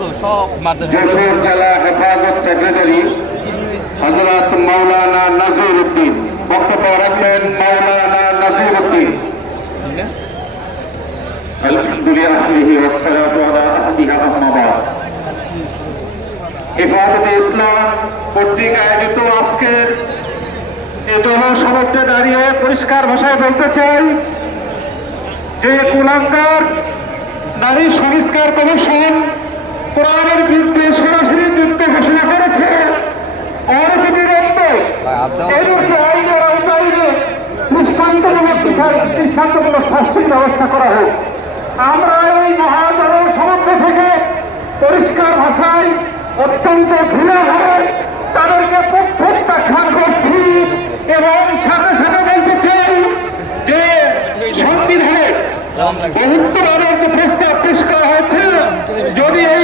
যশোর জেলা হেফাজত সেক্রেটারি হযরত মাওলানা নাসির উদ্দিন বক্তব্য রাখবেন। মাওলানা নাসির উদ্দিন। আলহামদুলিল্লাহ ওয়াসসালাতু আলা আহদিহা আম্মা বা'দ। হেফাজতে ইসলাম কর্তৃক আয়োজিত আজকের এই জনসমক্ষে দাঁড়িয়ে পরিষ্কার ভাষায় বলতে চাই যে কুলাঙ্গার নারী সংস্কার কমিশন কোরআনের বিরুদ্ধে সরাসরি যুদ্ধ ঘোষণা করেছে। অনতিবিলম্বে এর বিরুদ্ধে আইনের আওতায় দৃষ্টান্তমূলক শাস্তির ব্যবস্থা করা হোক। আমরা এই মহাজনের সমর্থ থেকে পরিষ্কার ভাষায় অত্যন্ত ঘৃণাভাবে তাদেরকে প্রত্যাখ্যান করছি এবং সাথে সাথে বলতে চাই যে সংবিধানের বহুত্ববাদের যে প্রস্তাব পেশ করা হয়েছে, যদি এই